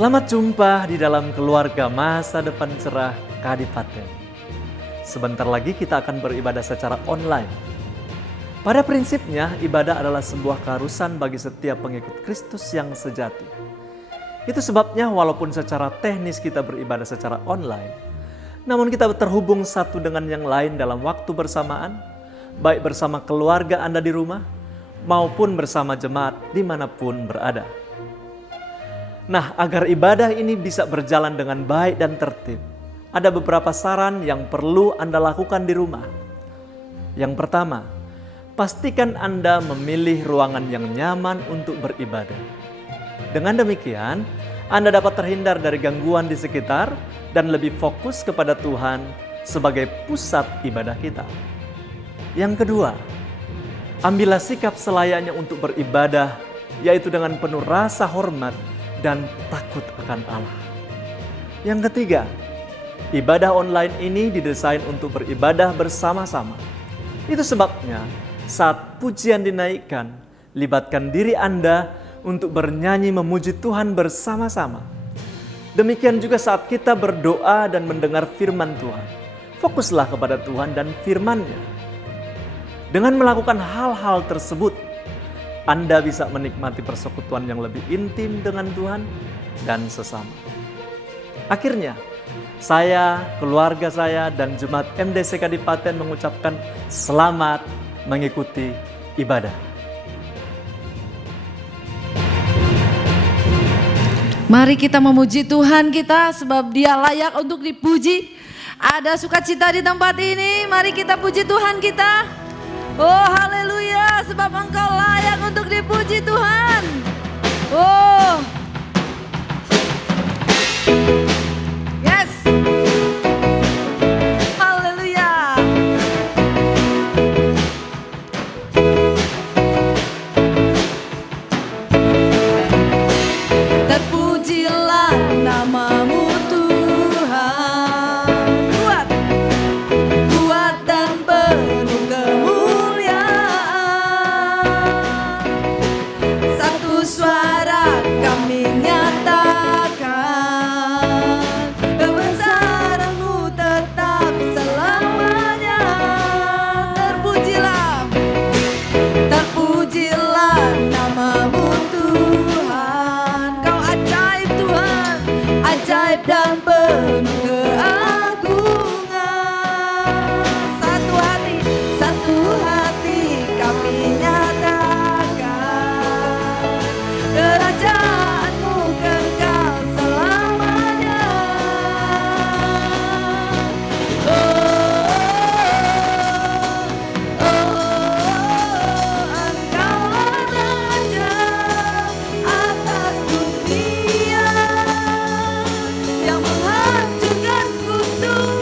Selamat jumpa di dalam keluarga masa depan cerah Kadipaten. Sebentar lagi kita akan beribadah secara online. Pada prinsipnya, ibadah adalah sebuah keharusan bagi setiap pengikut Kristus yang sejati. Itu sebabnya walaupun secara teknis kita beribadah secara online, namun kita terhubung satu dengan yang lain dalam waktu bersamaan, baik bersama keluarga Anda di rumah, maupun bersama jemaat dimanapun berada. Nah, agar ibadah ini bisa berjalan dengan baik dan tertib, ada beberapa saran yang perlu Anda lakukan di rumah. Yang pertama, pastikan Anda memilih ruangan yang nyaman untuk beribadah. Dengan demikian, Anda dapat terhindar dari gangguan di sekitar dan lebih fokus kepada Tuhan sebagai pusat ibadah kita. Yang kedua, ambillah sikap selayaknya untuk beribadah, yaitu dengan penuh rasa hormat dan takut akan Allah. Yang ketiga, ibadah online ini didesain untuk beribadah bersama-sama. Itu sebabnya saat pujian dinaikkan, libatkan diri Anda untuk bernyanyi memuji Tuhan bersama-sama. Demikian juga saat kita berdoa dan mendengar firman Tuhan. Fokuslah kepada Tuhan dan firman-Nya. Dengan melakukan hal-hal tersebut, Anda bisa menikmati persekutuan yang lebih intim dengan Tuhan dan sesama. Akhirnya, saya, keluarga saya, dan Jemaat MDC Kadipaten mengucapkan selamat mengikuti ibadah. Mari kita memuji Tuhan kita sebab Dia layak untuk dipuji. Ada sukacita di tempat ini, mari kita puji Tuhan kita. Oh haleluya, sebab Engkau layak untuk dipuji Tuhan. Oh yes, haleluya. Terpujilah namamu Tuhan, kuat, kuat dan penuh kemuliaan. Satu suara kami nyatakan, kebesaran-Mu tetap selamanya. Terpujilah, terpujilah namamu Tuhan. Kau ajaib Tuhan, ajaib dan penuh keagungan. Satu hati kami nyatakan, kerajaan-Mu kekal selamanya. Oh, Engkaulah Raja atas dunia, yang menghancurkan kutuk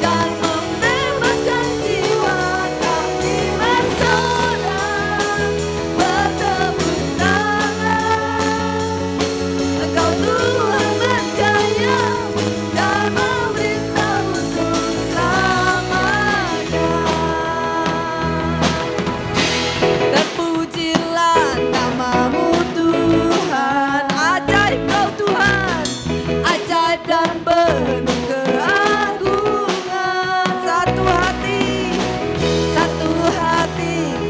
dan membebaskan jiwa kami bersorak. Bertepuk tangan, Engkau Tuhan berjaya dan memerintah untuk selamanya. Terpujilah namamu Tuhan, ajaib Kau Tuhan, ajaib dan penuh keagungan. Satu hati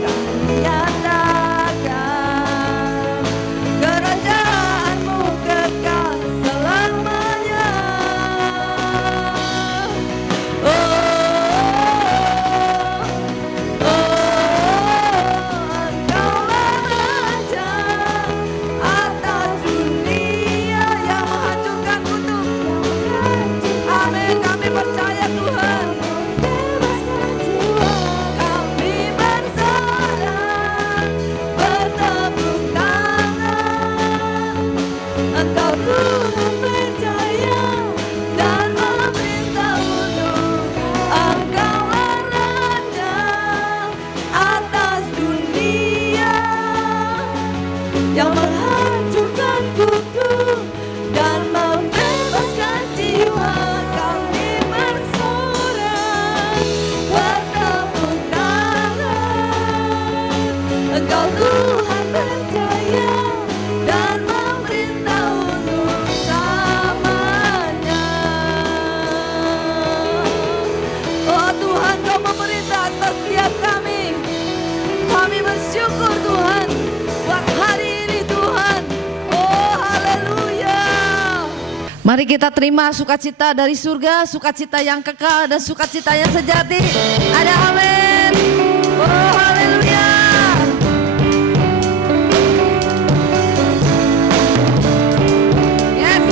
kami nyatakan, kerajaan-Mu kekal selamanya. Engkaulah Raja atas dunia, yang menghancurkan kutuk. Amin, kami percaya Tuhan. Kami bersorak, bertepuk tangan. Engkau Tuhan berjaya dan memerintah untuk. Engkaulah Raja atas dunia, yang menghancurkan kutuk dan membebaskan jiwa kami bersorak. Bertepuk tangan, Engkau Tuhan berjaya dan memerintah untuk Mari kita terima sukacita dari surga, sukacita yang kekal dan sukacita yang sejati. Ada amin. Oh haleluya. Yes.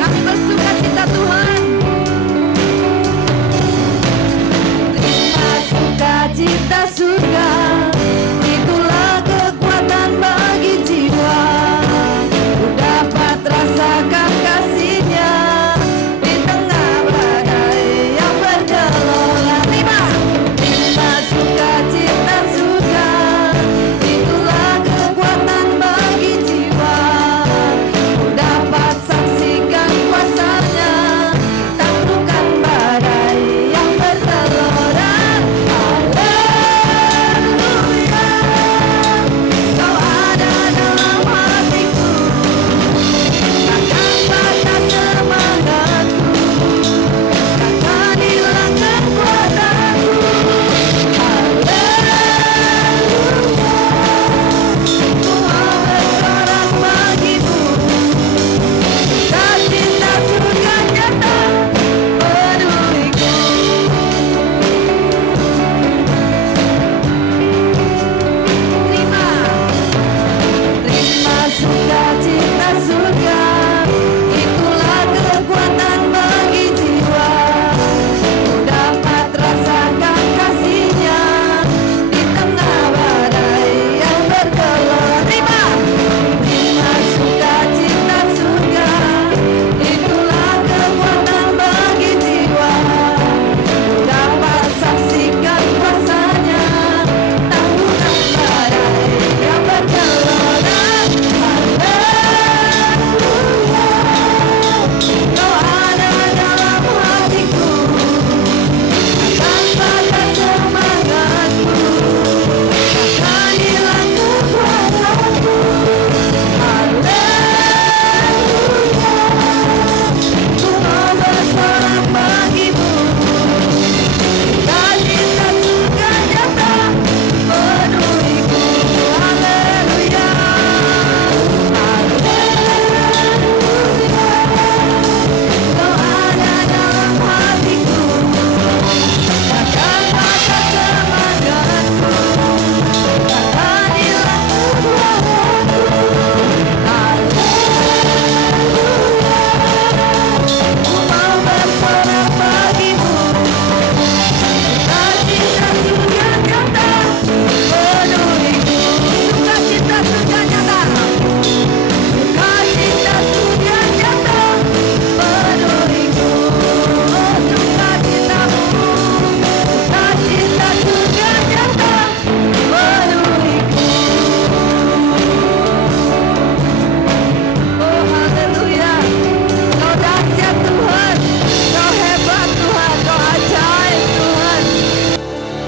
Kami bersukacita Tuhan. Terima sukacita surga. Itulah kekuatan bagi jiwa. Dapat rasakan kasih-Nya di tengah badai yang bergelora. Terima sukacita surga. Itulah kekuatan bagi jiwa. Dapat saksikan kuasa-Nya taklukkan badai yang bergelora. Haleluya. Kau ada dalam hatiku. Takkan patah semangatku, takkan hilang kekuatanku. Haleluya. Ku mau bersorak bagimu. Sukacita surga nyata penuhiku. Terima sukacita surga. Itulah kekuatan bagi jiwa. Ku dapat rasakan kasih-Nya di tengah badai yang bergelora. Terima sukacita surga. Itulah kekuatan bagi jiwa. Ku dapat saksikan kuasa-Nya taklukkan badai yang bergelora. Haleluya. Kau ada dalam hatiku. Takkan patah semangatku. Takkan hilang kekuatanku. Haleluya. Ku mau bersorak bagimu. Sukacita surga nyata penuhiku. Haleluya. Kau ada dalam hatiku. Takkan patah semangatku. Takkan hilang kekuatanku. Haleluya. Ku mau bersorak bagimu. Sukacita surga nyata penuhiku. Sukacita surga nyata. Sukacita surga nyata penuhiku. Oh sukacitamu. Sukacita surga nyata penuhiku. Oh haleluya. Kau dahsyat Tuhan. Kau hebat Tuhan. Kau ajaib Tuhan.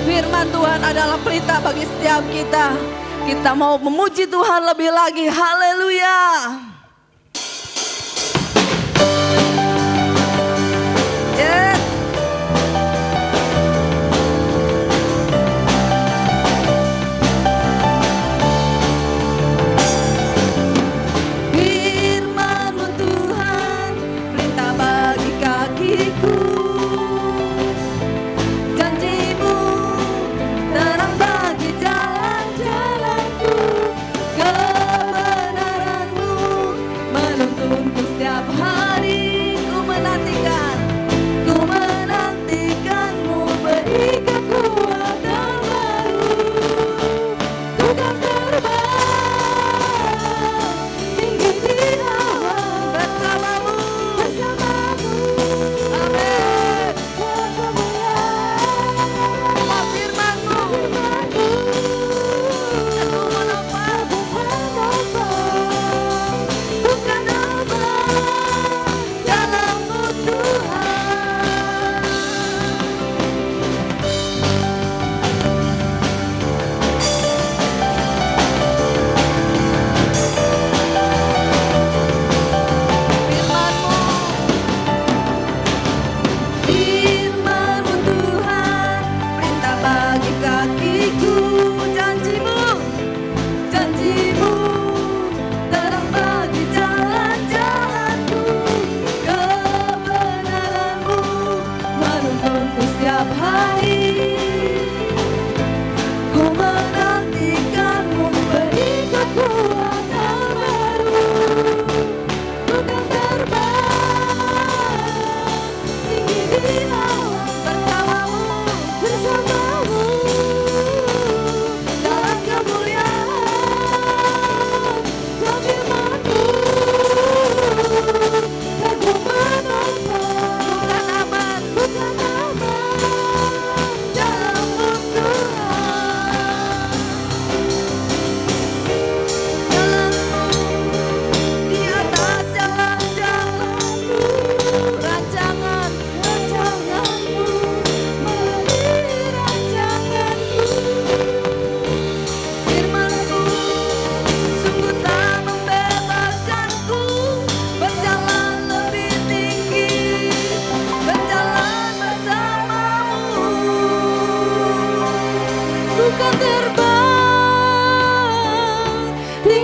Firman Tuhan adalah pelita bagi setiap kita. Kita mau memuji Tuhan lebih lagi. Haleluya. Yes. Firman-Mu Tuhan, pelita bagi kakiku. Janji-Mu terang bagi jalan-jalanku. Kebenaran-Mu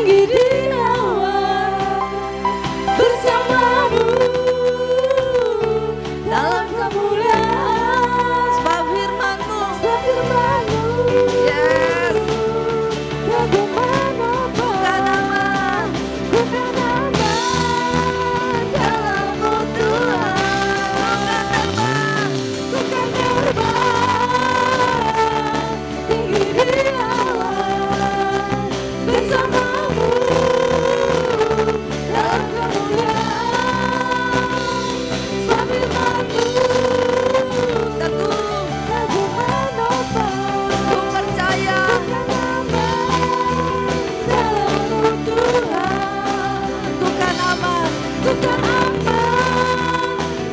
tinggi di awan, bersamamu dalam kemuliaan. Sebab firman-Mu, yes. Bukan aman, bukan aman dalam-Mu Tuhan. Bukan terbang tinggi di awan, bersamamu dalam kemuliaan. Sebab firman-Mu teguh, ku percaya dalam-Mu Tuhan. Bukan aman, bukan aman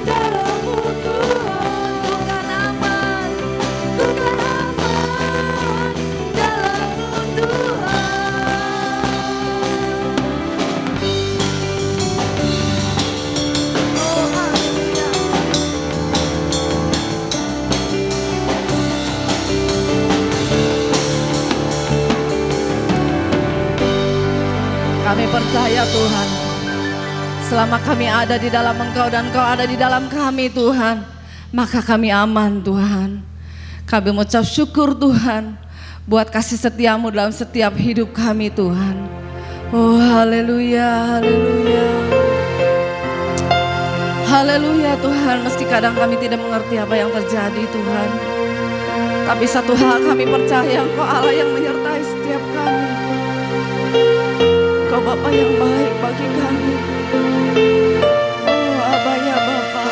dalam-Mu Tuhan. Bukan aman, bukan aman dalam-Mu Tuhan. Oh haleluya. Kami percaya Tuhan, selama kami ada di dalam Engkau dan Engkau ada di dalam kami Tuhan, maka kami aman Tuhan. Kami mengucap syukur Tuhan buat kasih setia-Mu dalam setiap hidup kami Tuhan. Oh haleluya, haleluya. Haleluya Tuhan, meski kadang kami tidak mengerti apa yang terjadi Tuhan, tapi satu hal kami percaya, Engkau Allah yang menyertai setiap kami. Engkau Bapa yang baik bagi kami. Oh Aba ya Bapa.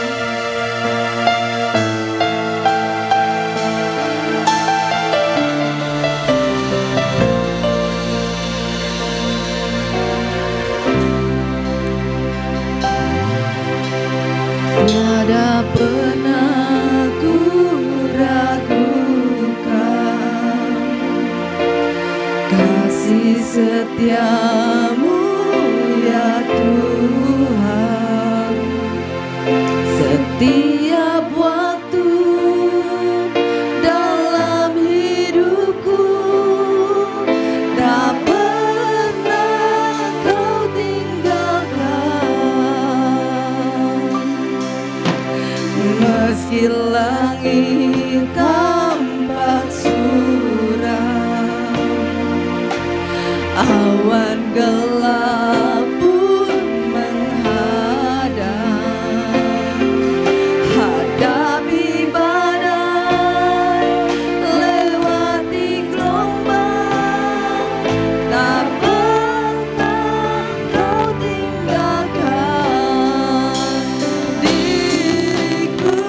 Tiada pernah ku ragukan kasih setia-Mu ya Tuhan. Setiap waktu dalam hidupku tak pernah Kau tinggalkan. Meski langit tampak suram, awan gelap pun menghadang, hadapi badai, lewati gelombang, tak pernah Kau tinggalkan diriku.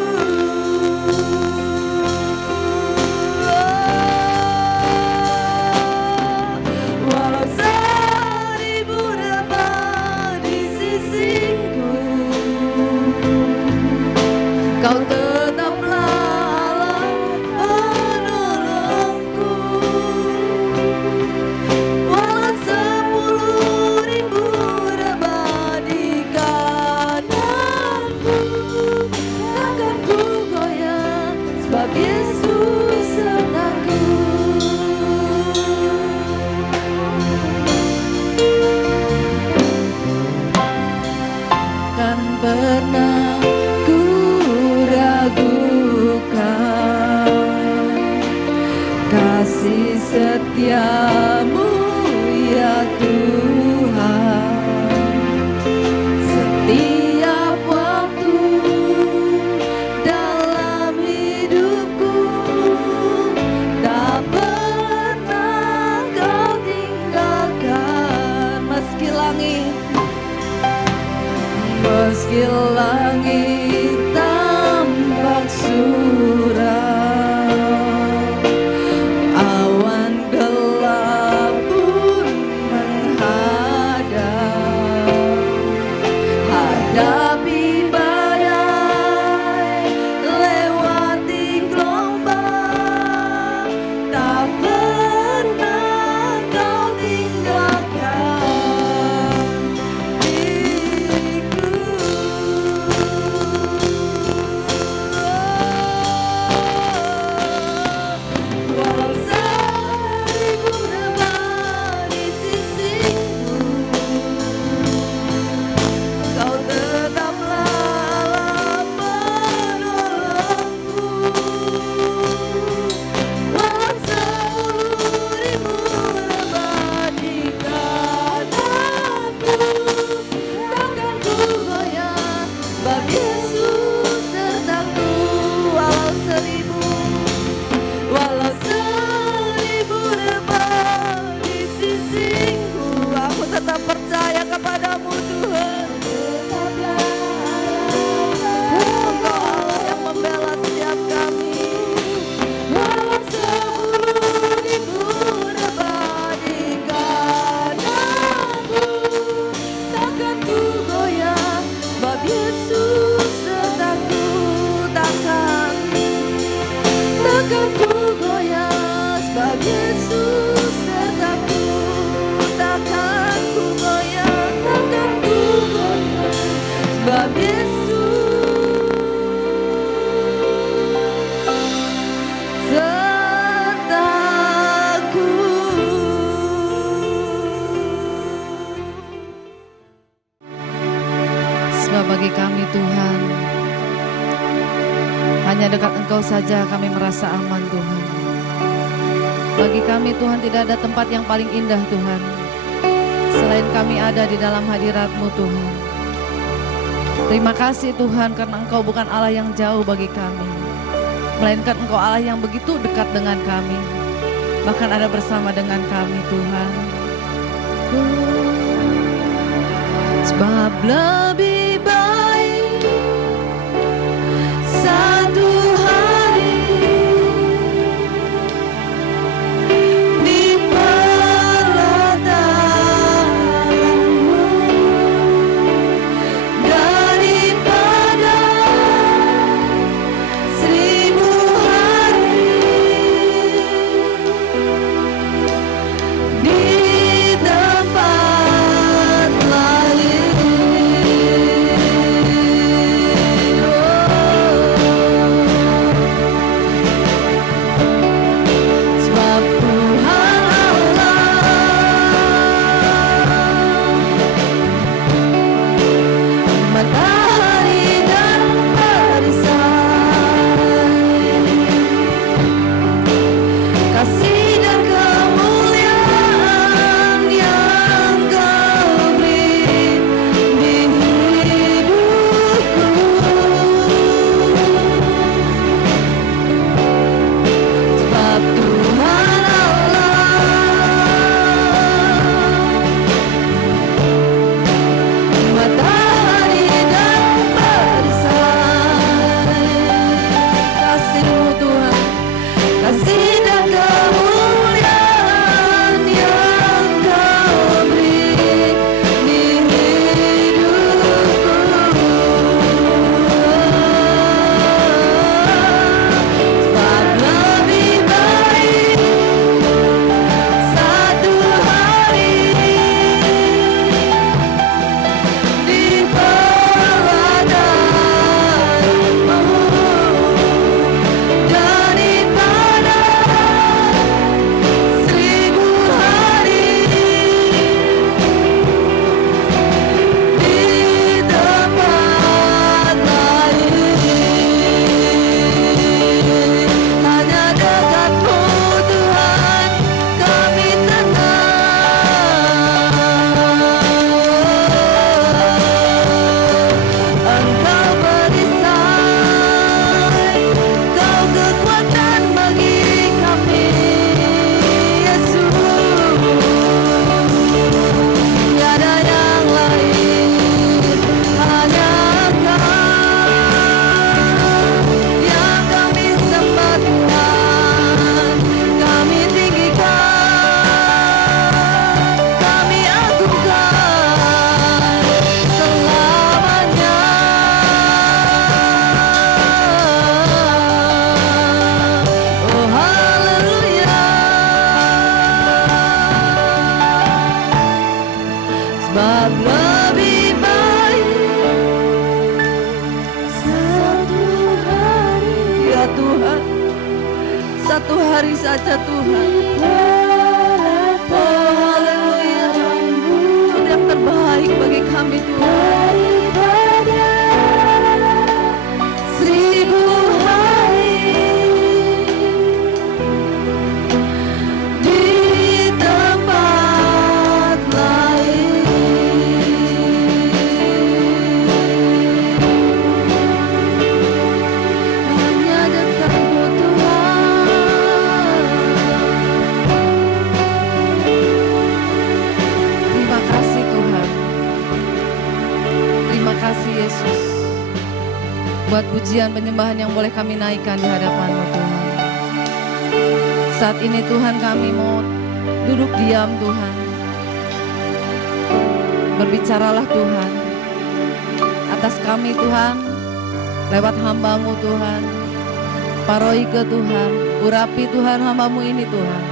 Walau seribu rebah di sisiku, Kau tetaplah Allah penolongku. Walau 10.000 rebah di kananku, takkan ku goyah, sebab Yesus sertaku. Kan pernah ku ragukan kasih setia-Mu ya Tuhan. Setiap waktu dalam hidupku tak pernah Kau tinggalkan. Meski langit tampak suram, awan gelap pun menghadang, hadapi badai, lewati gelombang, tak pernah Kau tinggalkan diriku. Sebab bagi kami Tuhan, hanya dekat Engkau saja kami merasa aman Tuhan. Bagi kami Tuhan tidak ada tempat yang paling indah Tuhan, selain kami ada di dalam hadirat-Mu Tuhan. Terima kasih Tuhan karena Engkau bukan Allah yang jauh bagi kami, melainkan Engkau Allah yang begitu dekat dengan kami, bahkan ada bersama dengan kami Tuhan. Sebab lebih baik satu hari di pelataran-Mu daripada 1000 hari di tempat lain. Sebab Tuhan Allah matahari dan perisai, kasih dan kemuliaan yang Kau beri di hidupku. Sebab Tuhan Allah matahari dan perisai, kasih-Mu Tuhan, kasih dan kemuliaan yang Kau beri di hidupku. Sebab lebih baik satu hari di pelataran-Mu daripada 1000 hari di tempat lain. Hanya dekat-Mu Tuhan kami tenang. Engkau perisai, Kau kekuatan bagi kami, Yesus. Tiada yang lain, hanya Engkau yang kami sembah Tuhan. Kami tinggikan, kami agungkan selamanya. Oh haleluya. Sebab lebih baik satu hari, ya Tuhan, satu hari saja Tuhan. Oh haleluya, itu yang terbaik bagi kami Tuhan. 1000 hari di tempat lain. Hanya dekat-Mu Tuhan. Terima kasih Tuhan. Terima kasih Yesus buat pujian penyembahan yang boleh kami naikkan di hadapan-Mu Tuhan. Saat ini Tuhan kami mau duduk diam Tuhan. Berbicaralah Tuhan atas kami Tuhan, lewat hamba-Mu Tuhan. Paroi ke Tuhan, urapi Tuhan hamba-Mu ini Tuhan.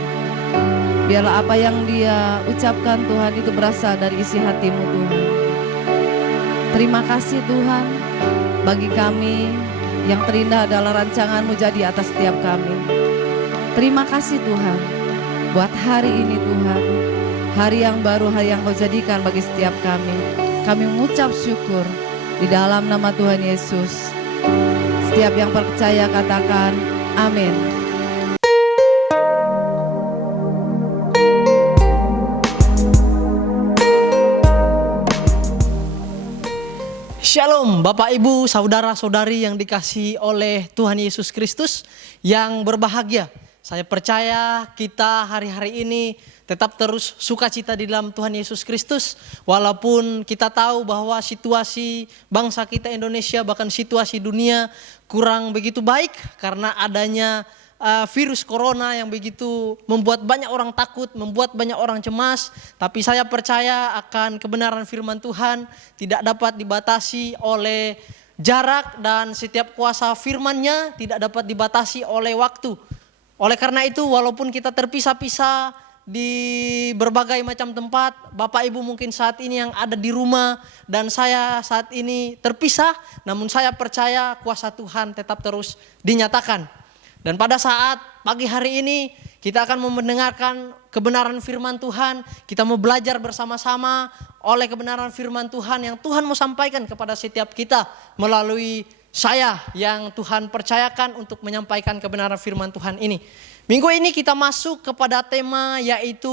Biarlah apa yang dia ucapkan Tuhan itu berasal dari isi hati-Mu Tuhan. Terima kasih Tuhan, bagi kami yang terindah adalah rancangan-Mu jadi atas setiap kami. Terima kasih Tuhan buat hari ini Tuhan, hari yang baru, hari yang Kau jadikan bagi setiap kami. Kami mengucap syukur Di dalam nama Tuhan Yesus. Setiap yang percaya katakan amin. Shalom Bapak Ibu, saudara-saudari yang dikasihi oleh Tuhan Yesus Kristus yang berbahagia. Saya percaya kita hari-hari ini tetap terus sukacita di dalam Tuhan Yesus Kristus. Walaupun kita tahu bahwa situasi bangsa kita Indonesia bahkan situasi dunia kurang begitu baik karena adanya virus corona yang begitu membuat banyak orang takut, membuat banyak orang cemas. Tapi saya percaya akan kebenaran firman Tuhan tidak dapat dibatasi oleh jarak dan setiap kuasa firman-Nya tidak dapat dibatasi oleh waktu. Oleh karena itu walaupun kita terpisah-pisah di berbagai macam tempat, Bapak Ibu mungkin saat ini yang ada di rumah dan saya saat ini terpisah, namun saya percaya kuasa Tuhan tetap terus dinyatakan. Dan pada saat pagi hari ini kita akan mendengarkan kebenaran firman Tuhan. Kita mau belajar bersama-sama oleh kebenaran firman Tuhan yang Tuhan mau sampaikan kepada setiap kita melalui saya yang Tuhan percayakan untuk menyampaikan kebenaran firman Tuhan ini. Minggu ini kita masuk kepada tema yaitu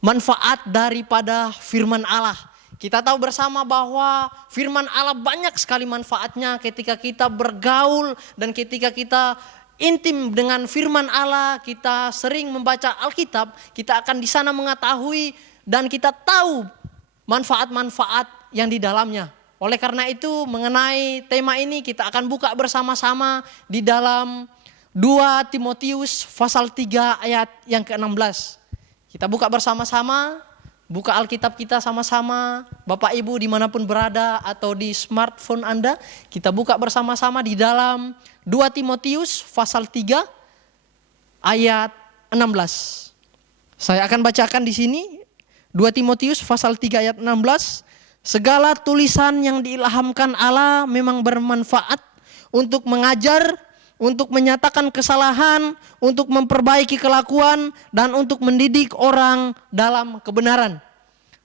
manfaat daripada firman Allah. Kita tahu bersama bahwa firman Allah banyak sekali manfaatnya ketika kita bergaul dan ketika kita intim dengan firman Allah, kita sering membaca Alkitab, kita akan di sana mengetahui dan kita tahu manfaat-manfaat yang di dalamnya. Oleh karena itu mengenai tema ini kita akan buka bersama-sama di dalam 2 Timotius pasal 3 ayat yang ke-16. Kita buka bersama-sama, buka Alkitab kita sama-sama, Bapak Ibu dimanapun berada atau di smartphone Anda, kita buka bersama-sama di dalam 2 Timotius pasal 3 ayat 16. Saya akan bacakan di sini 2 Timotius pasal 3 ayat 16. Segala tulisan yang diilhamkan Allah memang bermanfaat untuk mengajar, untuk menyatakan kesalahan, untuk memperbaiki kelakuan, dan untuk mendidik orang dalam kebenaran.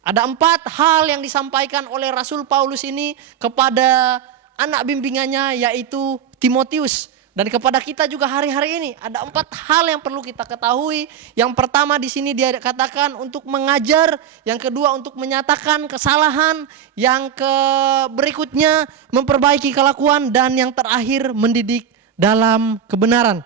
Ada 4 hal yang disampaikan oleh Rasul Paulus ini kepada anak bimbingannya yaitu Timotius. Dan kepada kita juga hari-hari ini ada 4 hal yang perlu kita ketahui. Yang pertama di sini dia katakan untuk mengajar, yang kedua untuk menyatakan kesalahan, yang berikutnya memperbaiki kelakuan, dan yang terakhir mendidik dalam kebenaran.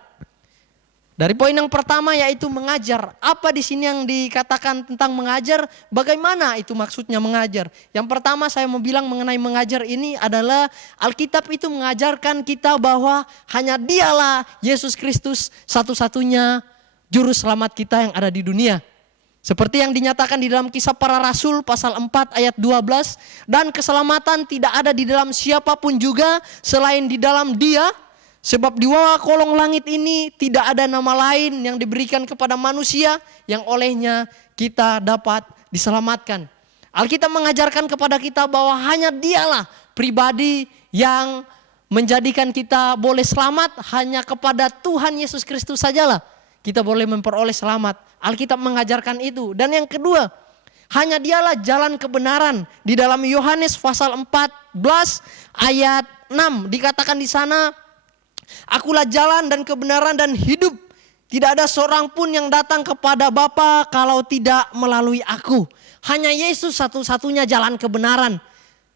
Dari poin yang pertama yaitu mengajar. Apa di sini yang dikatakan tentang mengajar? Bagaimana itu maksudnya mengajar? Yang pertama saya mau bilang mengenai mengajar ini adalah Alkitab itu mengajarkan kita bahwa hanya Dialah Yesus Kristus satu-satunya juru selamat kita yang ada di dunia. Seperti yang dinyatakan di dalam Kisah Para Rasul pasal 4 ayat 12. Dan keselamatan tidak ada di dalam siapapun juga selain di dalam Dia. Sebab di bawah kolong langit ini tidak ada nama lain yang diberikan kepada manusia yang olehnya kita dapat diselamatkan. Alkitab mengajarkan kepada kita bahwa hanya Dialah pribadi yang menjadikan kita boleh selamat. Hanya kepada Tuhan Yesus Kristus sajalah kita boleh memperoleh selamat. Alkitab mengajarkan itu. Dan yang kedua, hanya Dialah jalan kebenaran. Di dalam Yohanes pasal 14 ayat 6 dikatakan di sana, Akulah jalan dan kebenaran dan hidup. Tidak ada seorang pun yang datang kepada Bapa kalau tidak melalui aku. Hanya Yesus satu-satunya jalan kebenaran.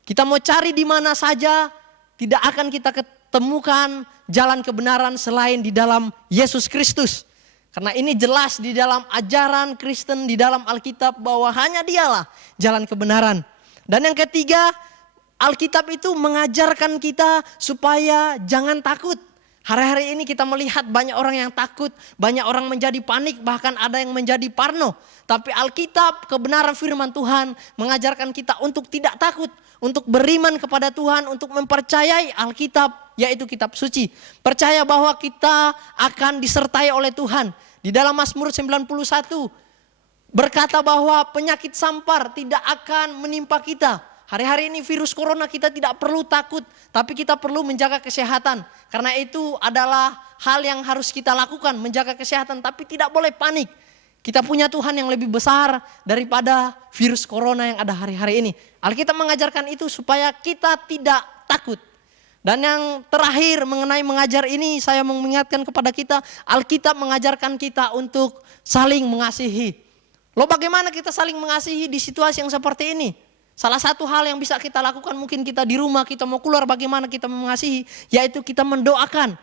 Kita mau cari di mana saja, tidak akan kita ketemukan jalan kebenaran selain di dalam Yesus Kristus. Karena ini jelas di dalam ajaran Kristen, di dalam Alkitab bahwa hanya Dialah jalan kebenaran. Dan yang ketiga, Alkitab itu mengajarkan kita supaya jangan takut. Hari-hari ini kita melihat banyak orang yang takut, banyak orang menjadi panik, bahkan ada yang menjadi parno. Tapi Alkitab, kebenaran firman Tuhan mengajarkan kita untuk tidak takut, untuk beriman kepada Tuhan, untuk mempercayai Alkitab, yaitu kitab suci. Percaya bahwa kita akan disertai oleh Tuhan. Di dalam Mazmur 91 berkata bahwa penyakit sampar tidak akan menimpa kita. Hari-hari ini virus corona kita tidak perlu takut, tapi kita perlu menjaga kesehatan. Karena itu adalah hal yang harus kita lakukan, menjaga kesehatan, tapi tidak boleh panik. Kita punya Tuhan yang lebih besar daripada virus corona yang ada hari-hari ini. Alkitab mengajarkan itu supaya kita tidak takut. Dan yang terakhir mengenai mengajar ini, saya mau mengingatkan kepada kita, Alkitab mengajarkan kita untuk saling mengasihi. Loh, bagaimana kita saling mengasihi di situasi yang seperti ini? Salah satu hal yang bisa kita lakukan, mungkin kita di rumah, kita mau keluar, bagaimana kita mengasihi, yaitu kita mendoakan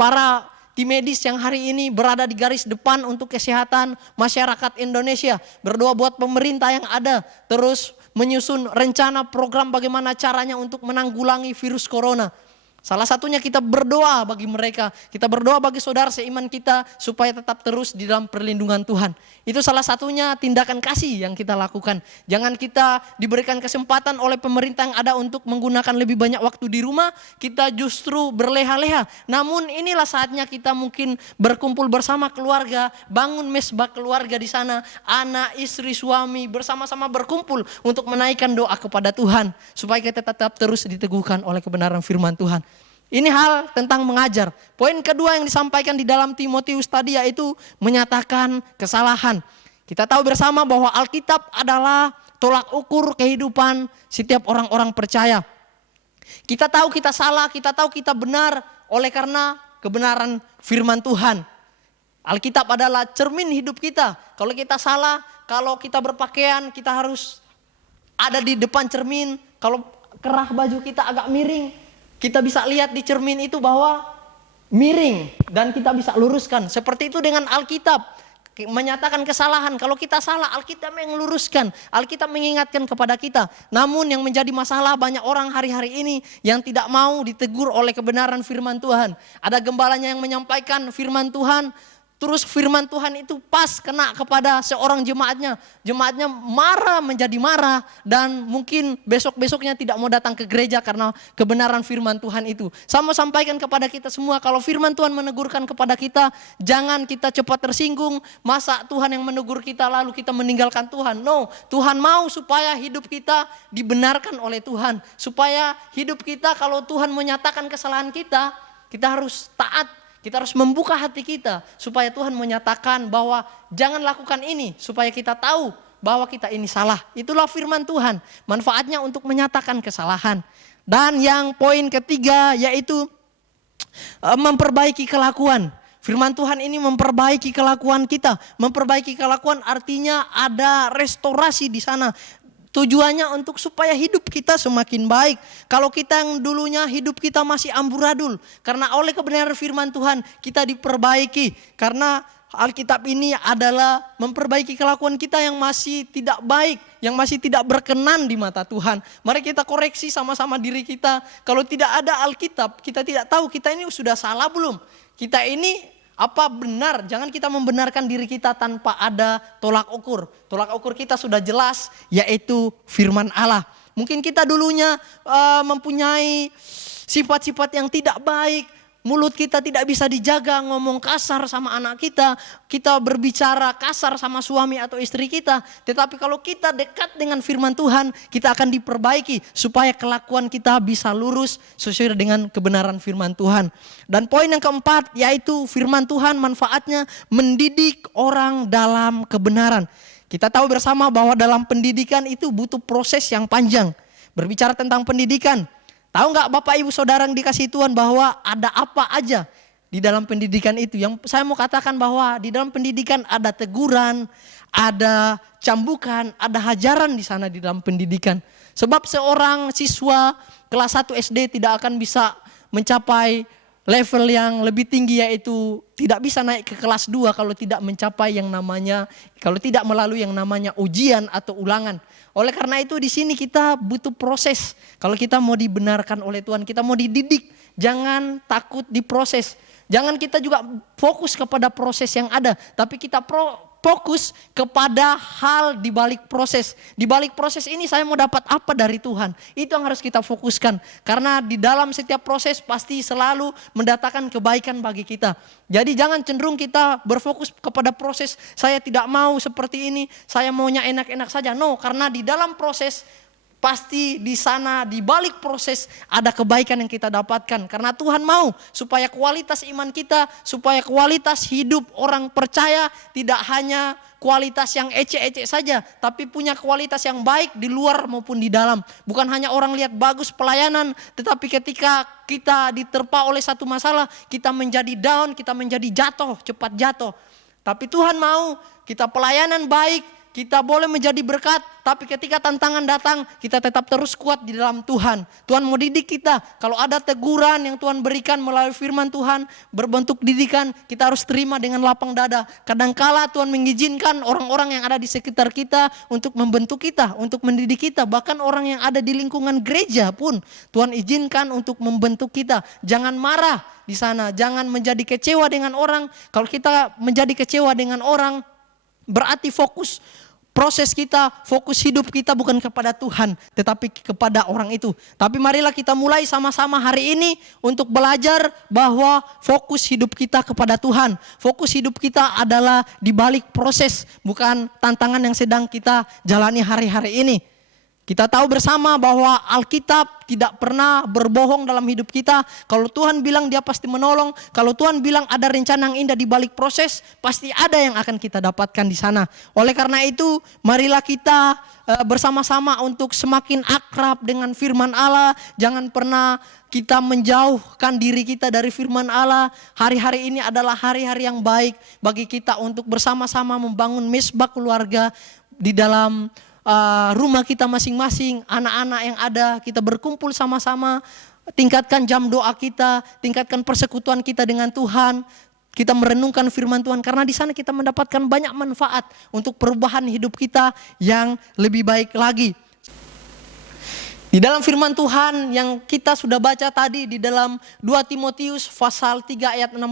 para tim medis yang hari ini berada di garis depan untuk kesehatan masyarakat Indonesia. Berdoa buat pemerintah yang ada, terus menyusun rencana program bagaimana caranya untuk menanggulangi virus corona. Salah satunya kita berdoa bagi mereka, kita berdoa bagi saudara seiman kita supaya tetap terus di dalam perlindungan Tuhan. Itu salah satunya tindakan kasih yang kita lakukan. Jangan kita diberikan kesempatan oleh pemerintah yang ada untuk menggunakan lebih banyak waktu di rumah, kita justru berleha-leha. Namun inilah saatnya kita mungkin berkumpul bersama keluarga, bangun mesbah keluarga di sana, anak, istri, suami bersama-sama berkumpul untuk menaikkan doa kepada Tuhan supaya kita tetap terus diteguhkan oleh kebenaran firman Tuhan. Ini hal tentang mengajar. Poin kedua yang disampaikan di dalam Timotius tadi yaitu menyatakan kesalahan. Kita tahu bersama bahwa Alkitab adalah tolak ukur kehidupan setiap orang-orang percaya. Kita tahu kita salah, kita tahu kita benar oleh karena kebenaran firman Tuhan. Alkitab adalah cermin hidup kita. Kalau kita salah, kalau kita berpakaian, kita harus ada di depan cermin. Kalau kerah baju kita agak miring, kita bisa lihat di cermin itu bahwa miring dan kita bisa luruskan. Seperti itu dengan Alkitab, menyatakan kesalahan. Kalau kita salah, Alkitab yang luruskan, Alkitab mengingatkan kepada kita. Namun yang menjadi masalah banyak orang hari-hari ini yang tidak mau ditegur oleh kebenaran firman Tuhan. Ada gembalanya yang menyampaikan firman Tuhan, terus firman Tuhan itu pas kena kepada seorang jemaatnya. Jemaatnya marah menjadi marah dan mungkin besok-besoknya tidak mau datang ke gereja karena kebenaran firman Tuhan itu. Saya mau sampaikan kepada kita semua, kalau firman Tuhan menegurkan kepada kita, jangan kita cepat tersinggung. Masa Tuhan yang menegur kita lalu kita meninggalkan Tuhan? No, Tuhan mau supaya hidup kita dibenarkan oleh Tuhan. Supaya hidup kita, kalau Tuhan menyatakan kesalahan kita, kita harus taat. Kita harus membuka hati kita supaya Tuhan menyatakan bahwa jangan lakukan ini, supaya kita tahu bahwa kita ini salah. Itulah firman Tuhan, manfaatnya untuk menyatakan kesalahan. Dan yang poin ketiga yaitu memperbaiki kelakuan. Firman Tuhan ini memperbaiki kelakuan kita. Memperbaiki kelakuan artinya ada restorasi di sana. Tujuannya untuk supaya hidup kita semakin baik. Kalau kita yang dulunya hidup kita masih amburadul, karena oleh kebenaran firman Tuhan kita diperbaiki. Karena Alkitab ini adalah memperbaiki kelakuan kita yang masih tidak baik, yang masih tidak berkenan di mata Tuhan. Mari kita koreksi sama-sama diri kita. Kalau tidak ada Alkitab, kita tidak tahu kita ini sudah salah belum. Kita ini apa benar? Jangan kita membenarkan diri kita tanpa ada tolak ukur. Tolak ukur kita sudah jelas, yaitu firman Allah. Mungkin kita dulunya mempunyai sifat-sifat yang tidak baik. Mulut kita tidak bisa dijaga, ngomong kasar sama anak kita. Kita berbicara kasar sama suami atau istri kita. Tetapi kalau kita dekat dengan firman Tuhan, kita akan diperbaiki supaya kelakuan kita bisa lurus sesuai dengan kebenaran firman Tuhan. Dan poin yang keempat yaitu firman Tuhan manfaatnya mendidik orang dalam kebenaran. Kita tahu bersama bahwa dalam pendidikan itu butuh proses yang panjang. Berbicara tentang pendidikan, tahu nggak Bapak Ibu Saudara yang dikasihi Tuhan bahwa ada apa aja di dalam pendidikan itu? Yang saya mau katakan bahwa di dalam pendidikan ada teguran, ada cambukan, ada hajaran di sana di dalam pendidikan. Sebab seorang siswa kelas 1 SD tidak akan bisa mencapai level yang lebih tinggi, yaitu tidak bisa naik ke kelas 2 kalau tidak mencapai yang namanya, kalau tidak melalui yang namanya ujian atau ulangan. Oleh karena itu di sini kita butuh proses. Kalau kita mau dibenarkan oleh Tuhan, kita mau dididik, jangan takut diproses. Jangan kita juga fokus kepada proses yang ada, tapi kita fokus kepada hal di balik proses. Di balik proses ini saya mau dapat apa dari Tuhan. Itu yang harus kita fokuskan. Karena di dalam setiap proses pasti selalu mendatangkan kebaikan bagi kita. Jadi jangan cenderung kita berfokus kepada proses. Saya tidak mau seperti ini, saya maunya enak-enak saja. No, karena di dalam proses pasti di sana di balik proses ada kebaikan yang kita dapatkan. Karena Tuhan mau supaya kualitas iman kita, supaya kualitas hidup orang percaya tidak hanya kualitas yang ece-ece saja, tapi punya kualitas yang baik di luar maupun di dalam. Bukan hanya orang lihat bagus pelayanan, tetapi ketika kita diterpa oleh satu masalah, kita menjadi down, kita menjadi jatuh, cepat jatuh. Tapi Tuhan mau kita pelayanan baik, kita boleh menjadi berkat, tapi ketika tantangan datang, kita tetap terus kuat di dalam Tuhan. Tuhan mau didik kita. Kalau ada teguran yang Tuhan berikan melalui firman Tuhan, berbentuk didikan, kita harus terima dengan lapang dada. Kadangkala Tuhan mengizinkan orang-orang yang ada di sekitar kita untuk membentuk kita, untuk mendidik kita. Bahkan orang yang ada di lingkungan gereja pun Tuhan izinkan untuk membentuk kita. Jangan marah di sana, jangan menjadi kecewa dengan orang. Kalau kita menjadi kecewa dengan orang, berarti proses kita, fokus hidup kita bukan kepada Tuhan, tetapi kepada orang itu. Tapi marilah kita mulai sama-sama hari ini untuk belajar bahwa fokus hidup kita kepada Tuhan. Fokus hidup kita adalah di balik proses, bukan tantangan yang sedang kita jalani hari-hari ini. Kita tahu bersama bahwa Alkitab tidak pernah berbohong dalam hidup kita. Kalau Tuhan bilang dia pasti menolong. Kalau Tuhan bilang ada rencana yang indah di balik proses, pasti ada yang akan kita dapatkan di sana. Oleh karena itu, marilah kita bersama-sama untuk semakin akrab dengan firman Allah. Jangan pernah kita menjauhkan diri kita dari firman Allah. Hari-hari ini adalah hari-hari yang baik bagi kita untuk bersama-sama membangun mesbah keluarga di dalam rumah kita masing-masing, anak-anak yang ada, kita berkumpul sama-sama, tingkatkan jam doa kita, tingkatkan persekutuan kita dengan Tuhan, kita merenungkan firman Tuhan, karena di sana kita mendapatkan banyak manfaat untuk perubahan hidup kita yang lebih baik lagi. Di dalam firman Tuhan yang kita sudah baca tadi di dalam 2 Timotius pasal 3 ayat 16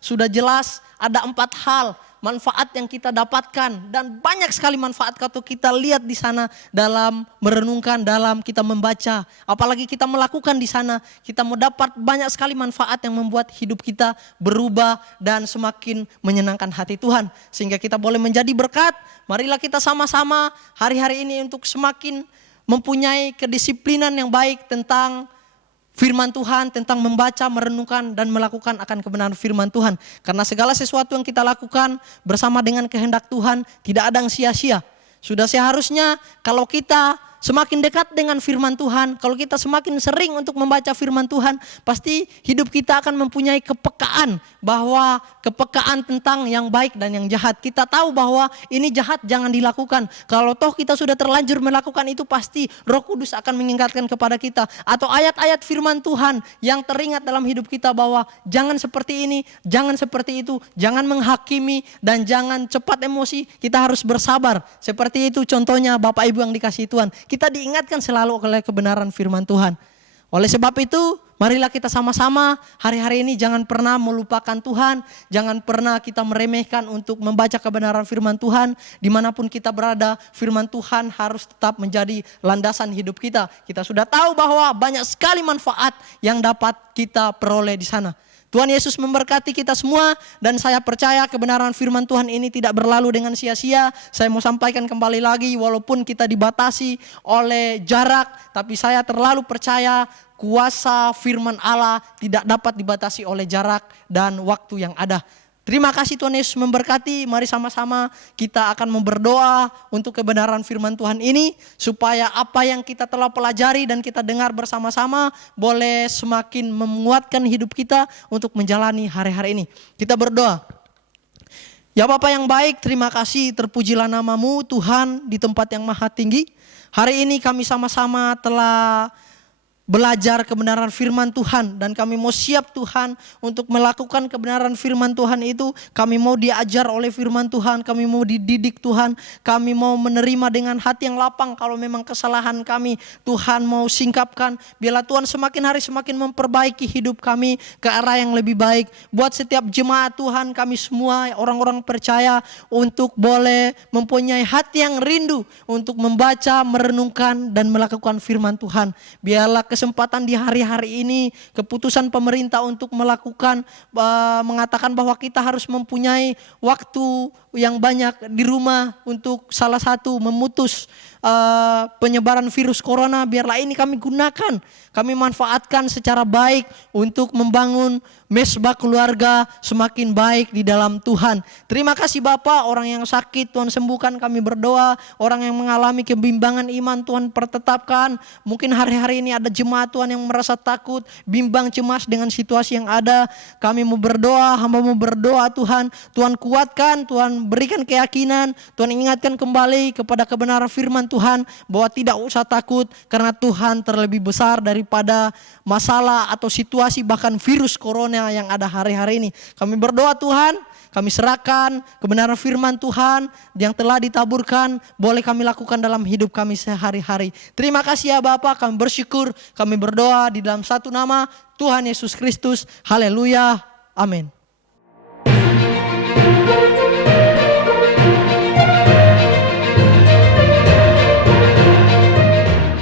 sudah jelas ada 4 hal manfaat yang kita dapatkan, dan banyak sekali manfaat kalau kita lihat di sana dalam merenungkan, dalam kita membaca, apalagi kita melakukan di sana, kita mendapat banyak sekali manfaat yang membuat hidup kita berubah dan semakin menyenangkan hati Tuhan, sehingga kita boleh menjadi berkat. Marilah kita sama-sama hari-hari ini untuk semakin mempunyai kedisiplinan yang baik tentang firman Tuhan, tentang membaca, merenungkan, dan melakukan akan kebenaran firman Tuhan. Karena segala sesuatu yang kita lakukan bersama dengan kehendak Tuhan tidak ada yang sia-sia. Sudah seharusnya kalau kita semakin dekat dengan firman Tuhan, kalau kita semakin sering untuk membaca firman Tuhan, pasti hidup kita akan mempunyai kepekaan, bahwa kepekaan tentang yang baik dan yang jahat. Kita tahu bahwa ini jahat, jangan dilakukan. Kalau toh kita sudah terlanjur melakukan itu, pasti Roh Kudus akan mengingatkan kepada kita. Atau ayat-ayat firman Tuhan yang teringat dalam hidup kita bahwa jangan seperti ini, jangan seperti itu, jangan menghakimi, dan jangan cepat emosi. Kita harus bersabar. Seperti itu contohnya Bapak Ibu yang dikasihi Tuhan. Kita diingatkan selalu oleh kebenaran firman Tuhan. Oleh sebab itu, marilah kita sama-sama hari-hari ini jangan pernah melupakan Tuhan. Jangan pernah kita meremehkan untuk membaca kebenaran firman Tuhan. Dimanapun kita berada, firman Tuhan harus tetap menjadi landasan hidup kita. Kita sudah tahu bahwa banyak sekali manfaat yang dapat kita peroleh di sana. Tuhan Yesus memberkati kita semua, dan saya percaya kebenaran firman Tuhan ini tidak berlalu dengan sia-sia. Saya mau sampaikan kembali lagi, walaupun kita dibatasi oleh jarak, tapi saya terlalu percaya kuasa firman Allah tidak dapat dibatasi oleh jarak dan waktu yang ada. Terima kasih Tuhan Yesus memberkati. Mari sama-sama kita akan berdoa untuk kebenaran firman Tuhan ini, supaya apa yang kita telah pelajari dan kita dengar bersama-sama boleh semakin menguatkan hidup kita untuk menjalani hari-hari ini. Kita berdoa. Ya Bapa yang baik, terima kasih, terpujilah nama-Mu Tuhan di tempat yang maha tinggi. Hari ini kami sama-sama telah belajar kebenaran firman Tuhan, dan kami mau siap Tuhan untuk melakukan kebenaran firman Tuhan itu. Kami mau diajar oleh firman Tuhan, kami mau dididik Tuhan, kami mau menerima dengan hati yang lapang. Kalau memang kesalahan kami, Tuhan mau singkapkan. Biarlah Tuhan semakin hari semakin memperbaiki hidup kami ke arah yang lebih baik. Buat setiap jemaat Tuhan, kami semua orang-orang percaya untuk boleh mempunyai hati yang rindu untuk membaca, merenungkan, dan melakukan firman Tuhan. Biarlah kesempatan di hari-hari ini, keputusan pemerintah untuk melakukan, mengatakan bahwa kita harus mempunyai waktu yang banyak di rumah untuk salah satu memutus penyebaran virus corona, biarlah ini kami gunakan, kami manfaatkan secara baik untuk membangun mesbah keluarga semakin baik di dalam Tuhan. Terima kasih Bapak, orang yang sakit Tuhan sembuhkan, kami berdoa. Orang yang mengalami kebimbangan iman Tuhan pertetapkan. Mungkin hari-hari ini ada jemaat Tuhan yang merasa takut, bimbang, cemas dengan situasi yang ada. Kami mau berdoa, hamba mau berdoa Tuhan. Tuhan kuatkan, Tuhan berikan keyakinan, Tuhan ingatkan kembali kepada kebenaran firman Tuhan bahwa tidak usah takut karena Tuhan terlebih besar daripada masalah atau situasi bahkan virus corona yang ada hari-hari ini. Kami berdoa Tuhan, kami serahkan kebenaran firman Tuhan yang telah ditaburkan boleh kami lakukan dalam hidup kami sehari-hari. Terima kasih ya Bapak, kami bersyukur, kami berdoa di dalam satu nama Tuhan Yesus Kristus. Haleluya, amin.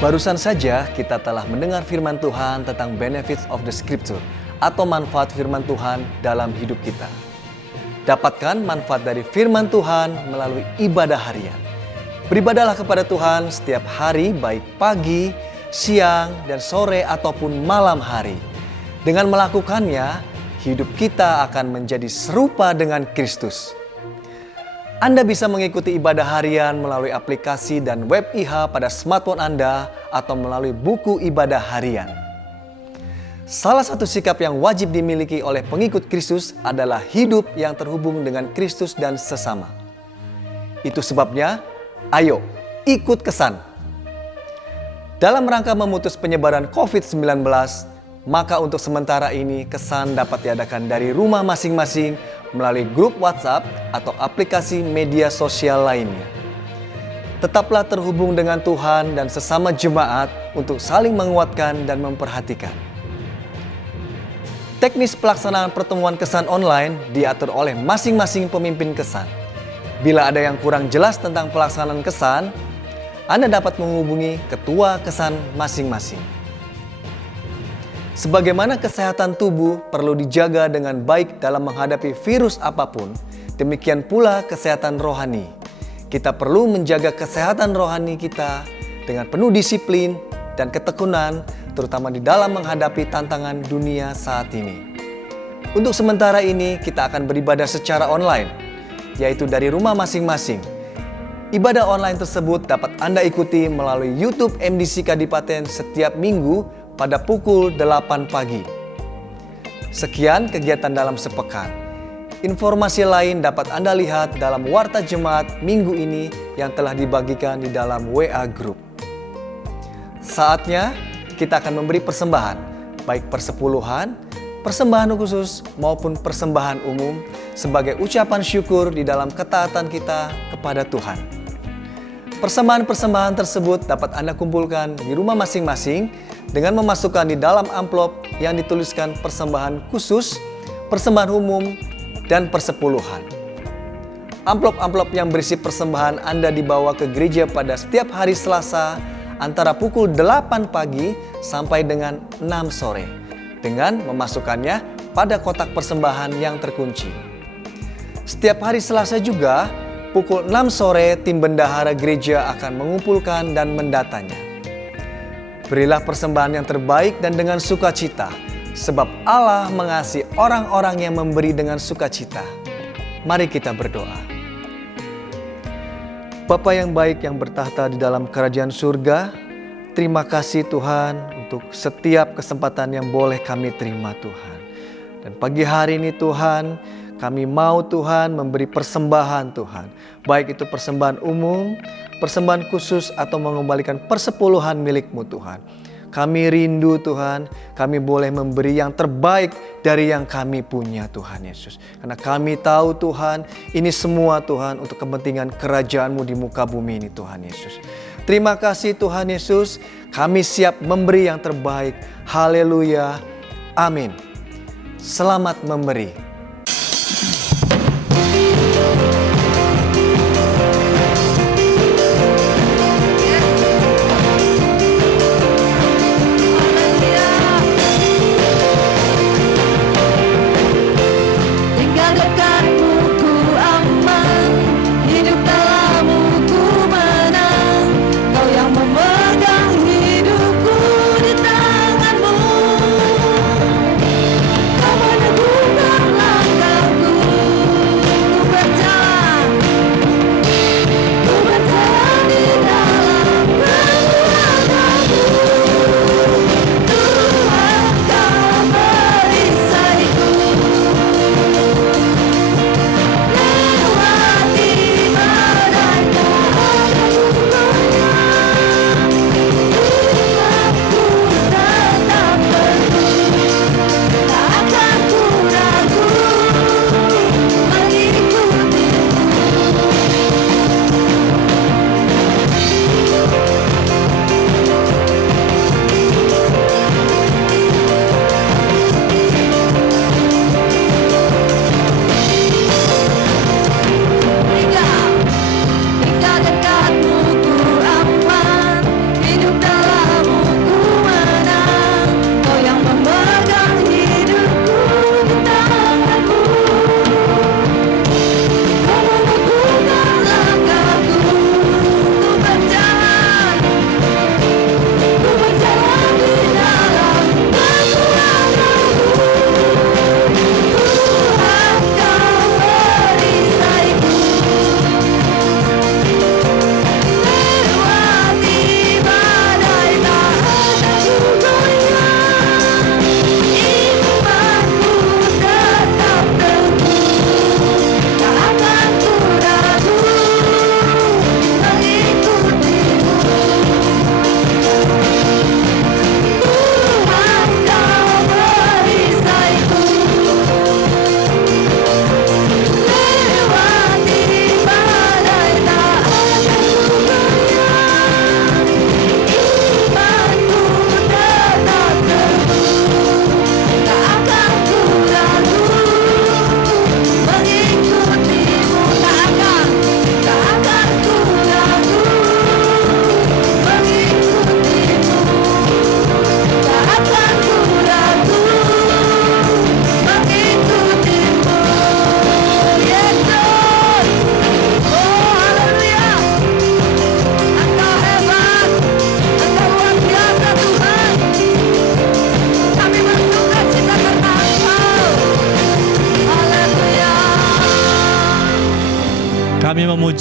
Barusan saja kita telah mendengar firman Tuhan tentang benefits of the scripture atau manfaat firman Tuhan dalam hidup kita. Dapatkan manfaat dari firman Tuhan melalui ibadah harian. Beribadahlah kepada Tuhan setiap hari baik pagi, siang, dan sore ataupun malam hari. Dengan melakukannya, hidup kita akan menjadi serupa dengan Kristus. Anda bisa mengikuti ibadah harian melalui aplikasi dan web IH pada smartphone Anda atau melalui buku ibadah harian. Salah satu sikap yang wajib dimiliki oleh pengikut Kristus adalah hidup yang terhubung dengan Kristus dan sesama. Itu sebabnya, ayo ikut Kesan. Dalam rangka memutus penyebaran COVID-19, maka untuk sementara ini Kesan dapat diadakan dari rumah masing-masing melalui grup WhatsApp atau aplikasi media sosial lainnya. Tetaplah terhubung dengan Tuhan dan sesama jemaat untuk saling menguatkan dan memperhatikan. Teknis pelaksanaan pertemuan Kesan online diatur oleh masing-masing pemimpin Kesan. Bila ada yang kurang jelas tentang pelaksanaan Kesan, Anda dapat menghubungi ketua Kesan masing-masing. Sebagaimana kesehatan tubuh perlu dijaga dengan baik dalam menghadapi virus apapun, demikian pula kesehatan rohani. Kita perlu menjaga kesehatan rohani kita dengan penuh disiplin dan ketekunan, terutama di dalam menghadapi tantangan dunia saat ini. Untuk sementara ini, kita akan beribadah secara online, yaitu dari rumah masing-masing. Ibadah online tersebut dapat Anda ikuti melalui YouTube MDC Kadipaten setiap minggu pada pukul 8 pagi. Sekian kegiatan dalam sepekan. Informasi lain dapat Anda lihat dalam Warta Jemaat minggu ini yang telah dibagikan di dalam WA Group. Saatnya kita akan memberi persembahan, baik persepuluhan, persembahan khusus maupun persembahan umum sebagai ucapan syukur di dalam ketaatan kita kepada Tuhan. Persembahan-persembahan tersebut dapat Anda kumpulkan di rumah masing-masing dengan memasukkan di dalam amplop yang dituliskan persembahan khusus, persembahan umum, dan persepuluhan. Amplop-amplop yang berisi persembahan Anda dibawa ke gereja pada setiap hari Selasa antara pukul 8 pagi sampai dengan 6 sore dengan memasukkannya pada kotak persembahan yang terkunci. Setiap hari Selasa juga pukul 6 sore tim bendahara gereja akan mengumpulkan dan mendatanya. Berilah persembahan yang terbaik dan dengan sukacita, sebab Allah mengasihi orang-orang yang memberi dengan sukacita. Mari kita berdoa. Bapa yang baik yang bertahta di dalam kerajaan surga, terima kasih Tuhan untuk setiap kesempatan yang boleh kami terima Tuhan. Dan pagi hari ini Tuhan, kami mau Tuhan memberi persembahan Tuhan. Baik itu persembahan umum, persembahan khusus atau mengembalikan persepuluhan milik-Mu Tuhan. Kami rindu Tuhan, kami boleh memberi yang terbaik dari yang kami punya Tuhan Yesus. Karena kami tahu Tuhan, ini semua Tuhan untuk kepentingan kerajaan-Mu di muka bumi ini Tuhan Yesus. Terima kasih Tuhan Yesus, kami siap memberi yang terbaik. Haleluya, amin. Selamat memberi. Tinggal dekatmu ku aman.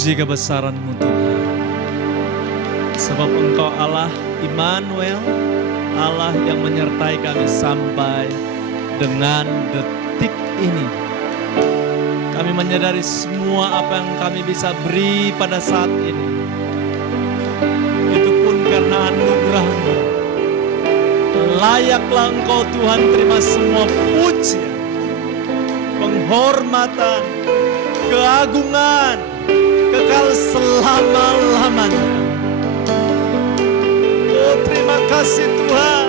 Puji kebesaran-Mu Tuhan. Sebab Engkau Allah Immanuel, Allah yang menyertai kami sampai dengan detik ini. Kami menyadari semua apa yang kami bisa beri pada saat ini, itu pun karena anugerah-Mu. Layaklah Engkau Tuhan terima semua pujian, penghormatan, keagungan, kekal selama-lamanya. Oh, terima kasih Tuhan.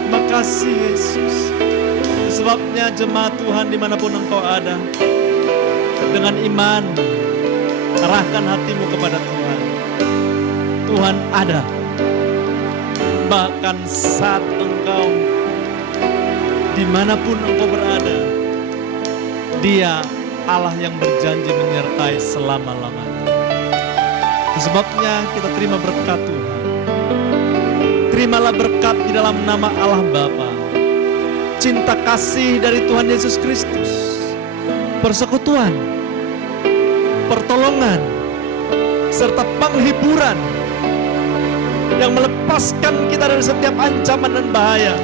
Terima kasih Yesus. Sebabnya jemaat Tuhan dimanapun engkau ada, dengan iman arahkan hatimu kepada Tuhan. Tuhan ada. Bahkan saat engkau dimanapun engkau berada, Dia Allah yang berjanji menyertai selama-lamanya. Sebabnya kita terima berkat Tuhan. Terimalah berkat di dalam nama Allah Bapa, cinta kasih dari Tuhan Yesus Kristus, persekutuan, pertolongan, serta penghiburan yang melepaskan kita dari setiap ancaman dan bahaya,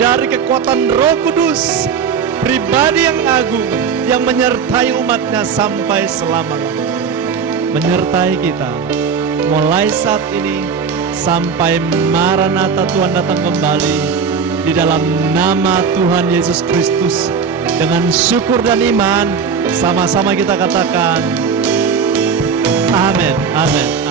dari kekuatan Roh Kudus, pribadi yang agung yang menyertai umatnya sampai selama-lamanya. Menyertai kita mulai saat ini sampai Maranatha Tuhan datang kembali. Di dalam nama Tuhan Yesus Kristus, dengan syukur dan iman, sama-sama kita katakan amin, amin.